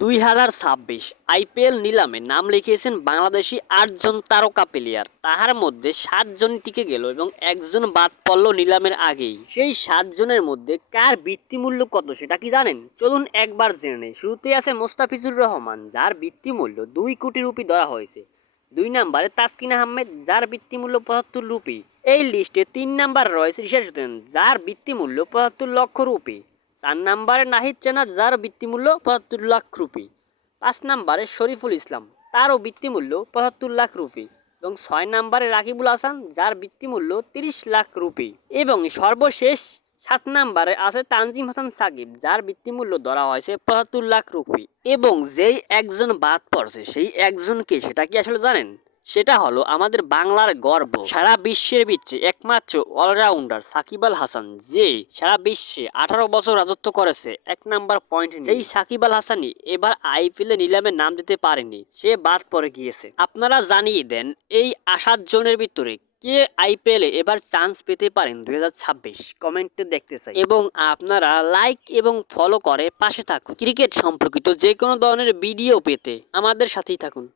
2026 IPL নিলামে নাম লিখিয়েছেন বাংলাদেশি 8 জন তারকা প্লেয়ার। তাহার মধ্যে 7 জন টিকে গেল এবং একজন বাদ পড়ল নিলামের আগেই। সেই 7 জনের মধ্যে কার বৃত্তিমূল্য কত সেটা কি জানেন? চলুন একবার জেনে নেই। শুরুতেই আছে মোস্তাফিজুর রহমান, যার বৃত্তিমূল্য 2 কোটি রুপি ধরা হয়েছে। 2 নম্বরে তাসকিন আহমেদ, যার বৃত্তিমূল্য 75 রুপি। এই লিস্টে 3 নাম্বার রয়েছে রিশাদ হোসেন, যার বৃত্তিমূল্য 75 লক্ষ রুপি। 4 নম্বরে নাহিদ রানা, যার বৃত্তিমূল্য 75 লাখ রুপি। 5 নম্বরে শরীফুল ইসলাম, তারও বৃত্তিমূল্য 75 লাখ রুপি। এবং 6 নম্বরে রাকিবুল হাসান, যার বৃত্তিমূল্য 30 লাখ রুপি। এবং সর্বশেষ 7 নম্বরে আছে তানজিম হাসান সাকিব, যার বৃত্তিমূল্য ধরা হয়েছে 75 লাখ রুপি। এবং যেই একজন বাদ পড়ছে সেই একজনকে, সেটা কি আসলে জানেন? সেটা হলো আমাদের বাংলার গর্ব, সারা বিশ্বের বিচ্ছে একমাত্র অলরাউন্ডার সাকিব আল হাসান, যে সারা বিশ্বে 18 বছর রাজত্ব করেছে 1 নাম্বার পয়েন্ট। সেই সাকিব আল হাসানই এবার আইপিএল নিলামে নাম দিতে পারেনি, সে বাদ পড়ে গিয়েছে। আপনারা জানিয়ে দেন এই 7 জনের ভিতরে কে আইপিএল এবার চান্স পেতে পারেন 2026, কমেন্টে দেখতে চাই। এবং আপনারা লাইক এবং ফলো করে পাশে থাকুন। ক্রিকেট সম্পর্কিত যে কোনো ধরনের ভিডিও পেতে আমাদের সাথেই থাকুন।